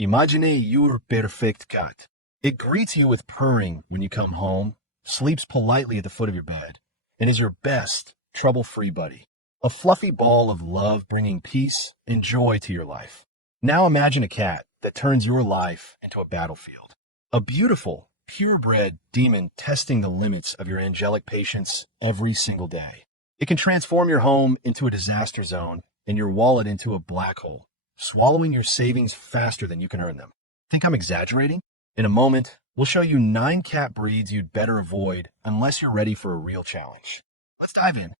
Imagine your perfect cat. It greets you with purring when you come home, sleeps politely at the foot of your bed, and is your best, trouble-free buddy. A fluffy ball of love bringing peace and joy to your life. Now imagine a cat that turns your life into a battlefield. A beautiful, purebred demon testing the limits of your angelic patience every single day. It can transform your home into a disaster zone and your wallet into a black hole, swallowing your savings faster than you can earn them. Think I'm exaggerating? In a moment, we'll show you 9 cat breeds you'd better avoid unless you're ready for a real challenge. Let's dive in.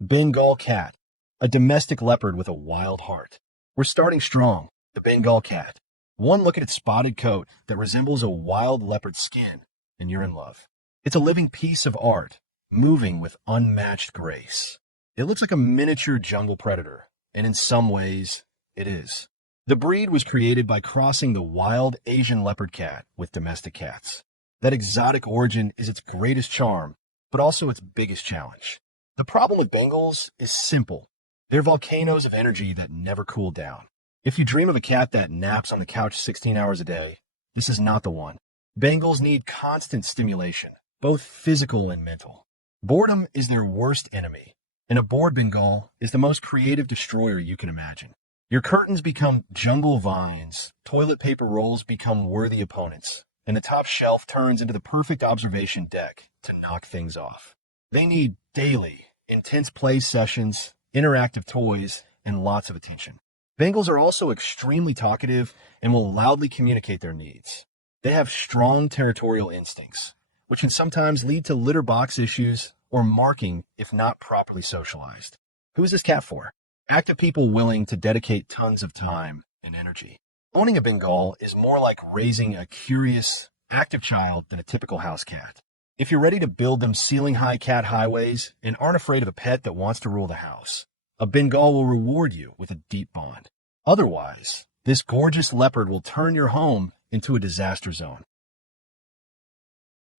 Bengal Cat, a domestic leopard with a wild heart. We're starting strong. The Bengal Cat. One look at its spotted coat that resembles a wild leopard's skin, and you're in love. It's a living piece of art, moving with unmatched grace. It looks like a miniature jungle predator, and in some ways, it is. The breed was created by crossing the wild Asian leopard cat with domestic cats. That exotic origin is its greatest charm, but also its biggest challenge. The problem with Bengals is simple. They're volcanoes of energy that never cool down. If you dream of a cat that naps on the couch 16 hours a day, this is not the one. Bengals need constant stimulation, both physical and mental. Boredom is their worst enemy, and a bored Bengal is the most creative destroyer you can imagine. Your curtains become jungle vines, toilet paper rolls become worthy opponents, and the top shelf turns into the perfect observation deck to knock things off. They need daily, intense play sessions, interactive toys, and lots of attention. Bengals are also extremely talkative and will loudly communicate their needs. They have strong territorial instincts, which can sometimes lead to litter box issues or marking if not properly socialized. Who is this cat for? Active people willing to dedicate tons of time and energy. Owning a Bengal is more like raising a curious, active child than a typical house cat. If you're ready to build them ceiling-high cat highways and aren't afraid of a pet that wants to rule the house, a Bengal will reward you with a deep bond. Otherwise, this gorgeous leopard will turn your home into a disaster zone.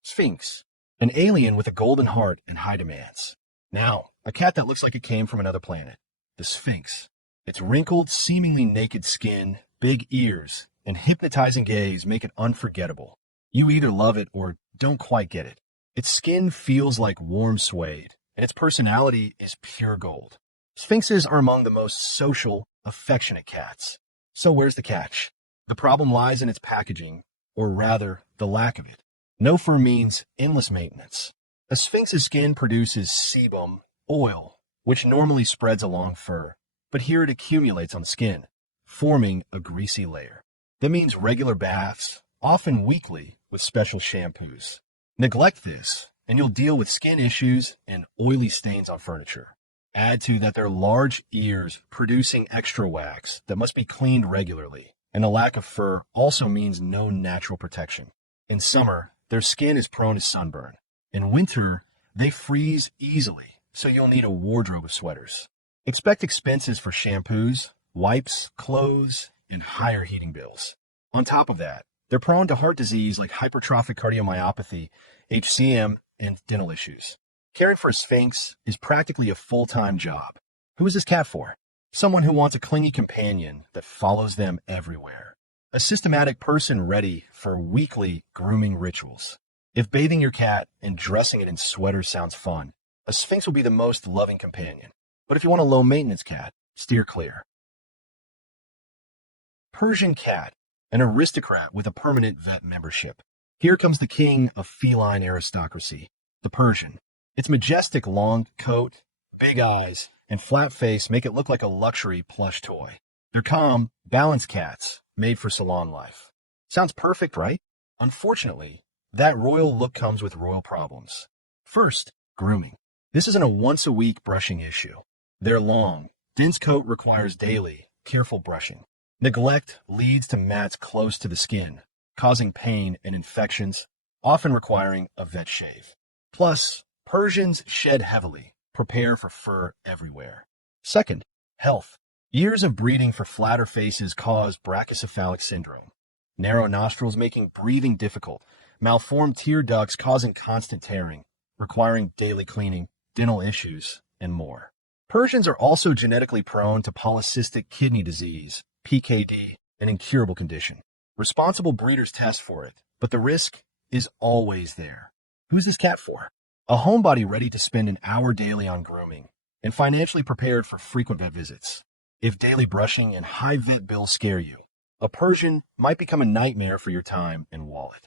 Sphynx, an alien with a golden heart and high demands. Now, a cat that looks like it came from another planet. The Sphynx. Its wrinkled, seemingly naked skin, big ears, and hypnotizing gaze make it unforgettable. You either love it or don't quite get it. Its skin feels like warm suede, and its personality is pure gold. Sphynxes are among the most social, affectionate cats. So where's the catch? The problem lies in its packaging, or rather, the lack of it. No fur means endless maintenance. A Sphynx's skin produces sebum, oil, which normally spreads along fur, but here it accumulates on the skin, forming a greasy layer. That means regular baths, often weekly, with special shampoos. Neglect this, and you'll deal with skin issues and oily stains on furniture. Add to that their large ears producing extra wax that must be cleaned regularly, and the lack of fur also means no natural protection. In summer, their skin is prone to sunburn. In winter, they freeze easily, so you'll need a wardrobe of sweaters. Expect expenses for shampoos, wipes, clothes, and higher heating bills. On top of that, they're prone to heart disease like hypertrophic cardiomyopathy, HCM, and dental issues. Caring for a Sphynx is practically a full-time job. Who is this cat for? Someone who wants a clingy companion that follows them everywhere. A systematic person ready for weekly grooming rituals. If bathing your cat and dressing it in sweaters sounds fun, a Sphynx will be the most loving companion. But if you want a low-maintenance cat, steer clear. Persian Cat, an aristocrat with a permanent vet membership. Here comes the king of feline aristocracy, the Persian. Its majestic long coat, big eyes, and flat face make it look like a luxury plush toy. They're calm, balanced cats made for salon life. Sounds perfect, right? Unfortunately, that royal look comes with royal problems. First, grooming. This isn't a once-a-week brushing issue. Their long, dense coat requires daily, careful brushing. Neglect leads to mats close to the skin, causing pain and infections, often requiring a vet shave. Plus, Persians shed heavily, prepare for fur everywhere. Second, health. Years of breeding for flatter faces cause brachycephalic syndrome. Narrow nostrils making breathing difficult, malformed tear ducts causing constant tearing, requiring daily cleaning, dental issues, and more. Persians are also genetically prone to polycystic kidney disease, PKD, an incurable condition. Responsible breeders test for it, but the risk is always there. Who's this cat for? A homebody ready to spend an hour daily on grooming and financially prepared for frequent vet visits. If daily brushing and high vet bills scare you, a Persian might become a nightmare for your time and wallet.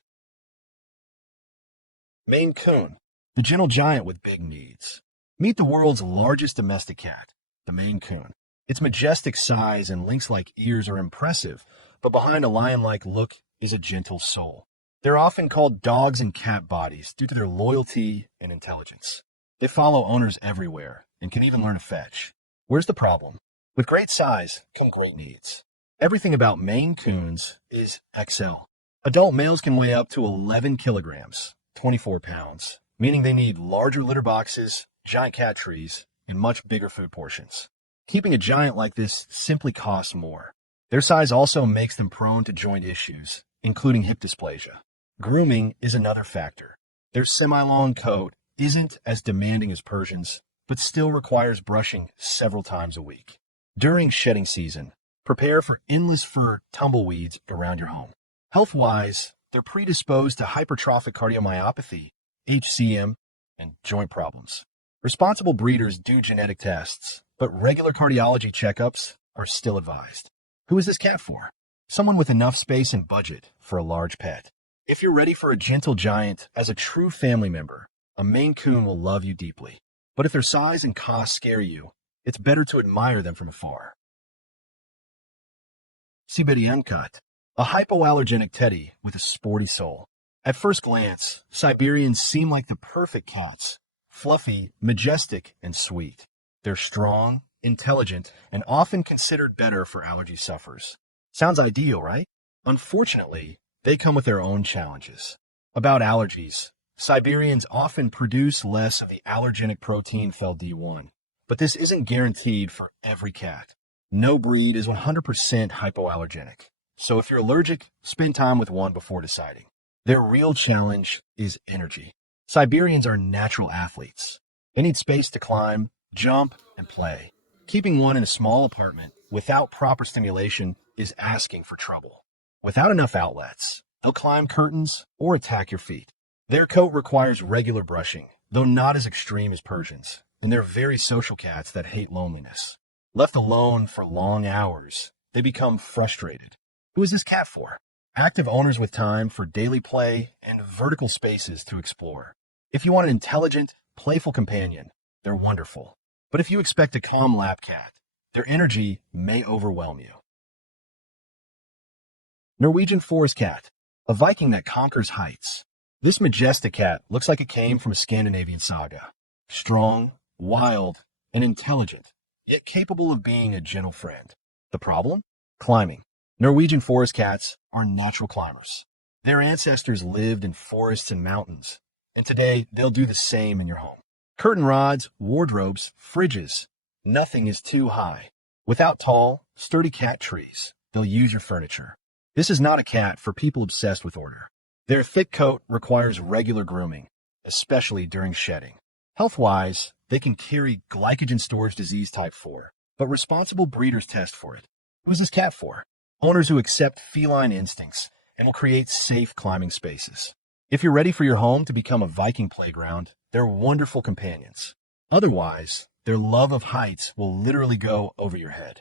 Maine Coon, the gentle giant with big needs. Meet the world's largest domestic cat, the Maine Coon. Its majestic size and lynx-like ears are impressive, but behind a lion-like look is a gentle soul. They're often called dogs in cat bodies due to their loyalty and intelligence. They follow owners everywhere and can even learn to fetch. Where's the problem? With great size come great needs. Everything about Maine Coons is XL. Adult males can weigh up to 11 kilograms, 24 pounds, meaning they need larger litter boxes, giant cat trees, and much bigger food portions. Keeping a giant like this simply costs more. Their size also makes them prone to joint issues, including hip dysplasia. Grooming is another factor. Their semi-long coat isn't as demanding as Persians, but still requires brushing several times a week. During shedding season, prepare for endless fur tumbleweeds around your home. Health-wise, they're predisposed to hypertrophic cardiomyopathy, HCM, and joint problems. Responsible breeders do genetic tests, but regular cardiology checkups are still advised. Who is this cat for? Someone with enough space and budget for a large pet. If you're ready for a gentle giant as a true family member, a Maine Coon will love you deeply. But if their size and cost scare you, it's better to admire them from afar. Siberian Cat, a hypoallergenic teddy with a sporty soul. At first glance, Siberians seem like the perfect cats, fluffy, majestic, and sweet. They're strong, intelligent, and often considered better for allergy sufferers. Sounds ideal, right? Unfortunately, they come with their own challenges. About allergies, Siberians often produce less of the allergenic protein FeLD1, but this isn't guaranteed for every cat. No breed is 100% hypoallergenic, so if you're allergic, spend time with one before deciding. Their real challenge is energy. Siberians are natural athletes. They need space to climb, jump, and play. Keeping one in a small apartment without proper stimulation is asking for trouble. Without enough outlets, they'll climb curtains or attack your feet. Their coat requires regular brushing, though not as extreme as Persians, and they're very social cats that hate loneliness. Left alone for long hours, they become frustrated. Who is this cat for? Active owners with time for daily play and vertical spaces to explore. If you want an intelligent, playful companion, they're wonderful. But if you expect a calm lap cat, their energy may overwhelm you. Norwegian Forest Cat, a Viking that conquers heights. This majestic cat looks like it came from a Scandinavian saga. Strong, wild, and intelligent, yet capable of being a gentle friend. The problem? Climbing. Norwegian forest cats are natural climbers. Their ancestors lived in forests and mountains, and today they'll do the same in your home. Curtain rods, wardrobes, fridges, nothing is too high. Without tall, sturdy cat trees, they'll use your furniture. This is not a cat for people obsessed with order. Their thick coat requires regular grooming, especially during shedding. Health-wise, they can carry glycogen storage disease type 4, but responsible breeders test for it. Who's this cat for? Owners who accept feline instincts and will create safe climbing spaces. If you're ready for your home to become a Viking playground, they're wonderful companions. Otherwise, their love of heights will literally go over your head.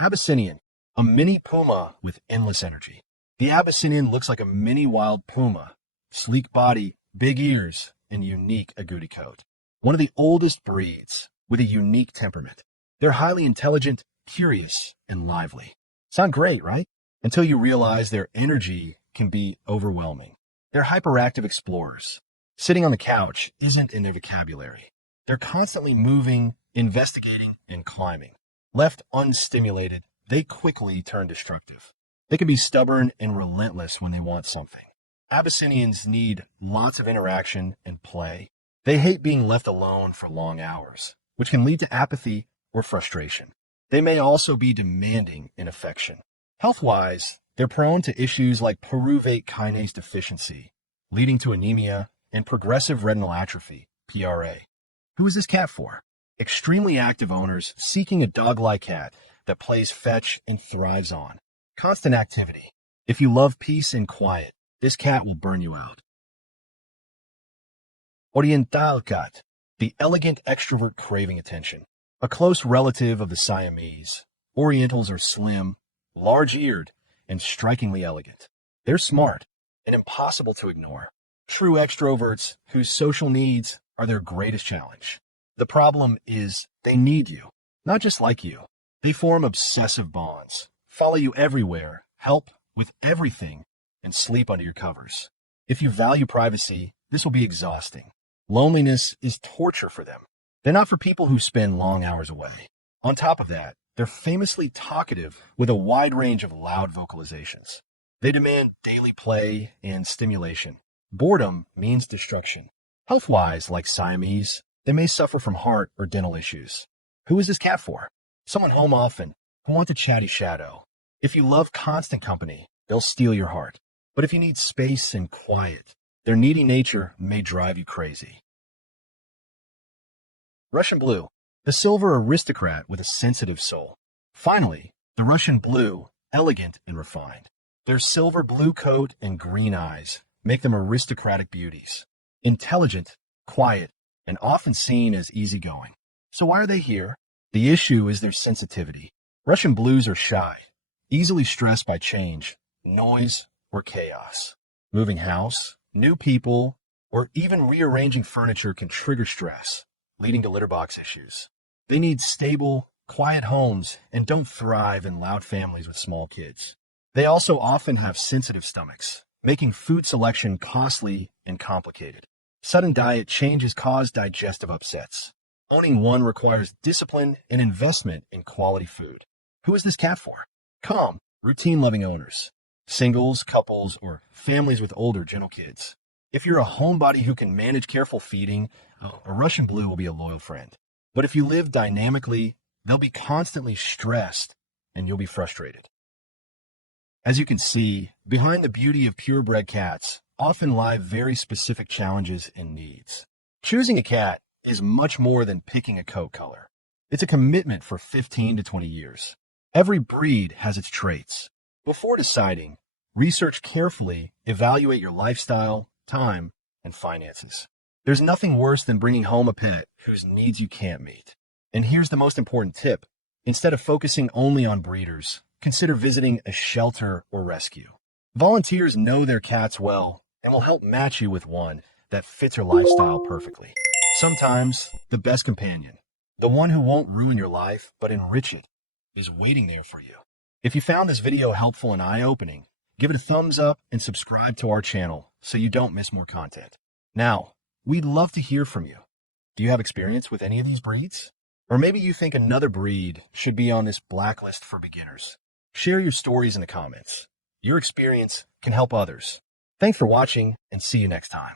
Abyssinian, a mini puma with endless energy. The Abyssinian looks like a mini wild puma. Sleek body, big ears, and unique agouti coat. One of the oldest breeds with a unique temperament. They're highly intelligent, curious, and lively. Sound great, right? Until you realize their energy can be overwhelming. They're hyperactive explorers. Sitting on the couch isn't in their vocabulary. They're constantly moving, investigating, and climbing. Left unstimulated, they quickly turn destructive. They can be stubborn and relentless when they want something. Abyssinians need lots of interaction and play. They hate being left alone for long hours, which can lead to apathy or frustration. They may also be demanding in affection. Health-wise, they're prone to issues like pyruvate kinase deficiency, leading to anemia and progressive retinal atrophy, PRA. Who is this cat for? Extremely active owners seeking a dog-like cat that plays fetch and thrives on constant activity. If you love peace and quiet, this cat will burn you out. Oriental Cat, the elegant extrovert craving attention. A close relative of the Siamese, Orientals are slim, large-eared, and strikingly elegant. They're smart and impossible to ignore. True extroverts whose social needs are their greatest challenge. The problem is they need you, not just like you. They form obsessive bonds, follow you everywhere, help with everything, and sleep under your covers. If you value privacy, this will be exhausting. Loneliness is torture for them. They're not for people who spend long hours away. On top of that, they're famously talkative with a wide range of loud vocalizations. They demand daily play and stimulation. Boredom means destruction. Health-wise, like Siamese, they may suffer from heart or dental issues. Who is this cat for? Someone home often, who wants a chatty shadow. If you love constant company, they'll steal your heart. But if you need space and quiet, their needy nature may drive you crazy. Russian Blue, the silver aristocrat with a sensitive soul. Finally, the Russian Blue, elegant and refined. Their silver blue coat and green eyes make them aristocratic beauties. Intelligent, quiet, and often seen as easygoing. So why are they here? The issue is their sensitivity. Russian Blues are shy, easily stressed by change, noise, or chaos. Moving house, new people, or even rearranging furniture can trigger stress, leading to litter box issues. They need stable, quiet homes and don't thrive in loud families with small kids. They also often have sensitive stomachs, making food selection costly and complicated. Sudden diet changes cause digestive upsets. Owning one requires discipline and investment in quality food. Who is this cat for? Calm, routine-loving owners. Singles, couples, or families with older, gentle kids. If you're a homebody who can manage careful feeding, a Russian Blue will be a loyal friend. But if you live dynamically, they'll be constantly stressed and you'll be frustrated. As you can see, behind the beauty of purebred cats often lie very specific challenges and needs. Choosing a cat is much more than picking a coat color. It's a commitment for 15 to 20 years. Every breed has its traits. Before deciding, research carefully, evaluate your lifestyle, time, and finances. There's nothing worse than bringing home a pet whose needs you can't meet. And here's the most important tip. Instead of focusing only on breeders, consider visiting a shelter or rescue. Volunteers know their cats well and will help match you with one that fits your lifestyle perfectly. Sometimes, the best companion, the one who won't ruin your life but enrich it, is waiting there for you. If you found this video helpful and eye-opening, give it a thumbs up and subscribe to our channel so you don't miss more content. Now, we'd love to hear from you. Do you have experience with any of these breeds? Or maybe you think another breed should be on this blacklist for beginners. Share your stories in the comments. Your experience can help others. Thanks for watching and see you next time.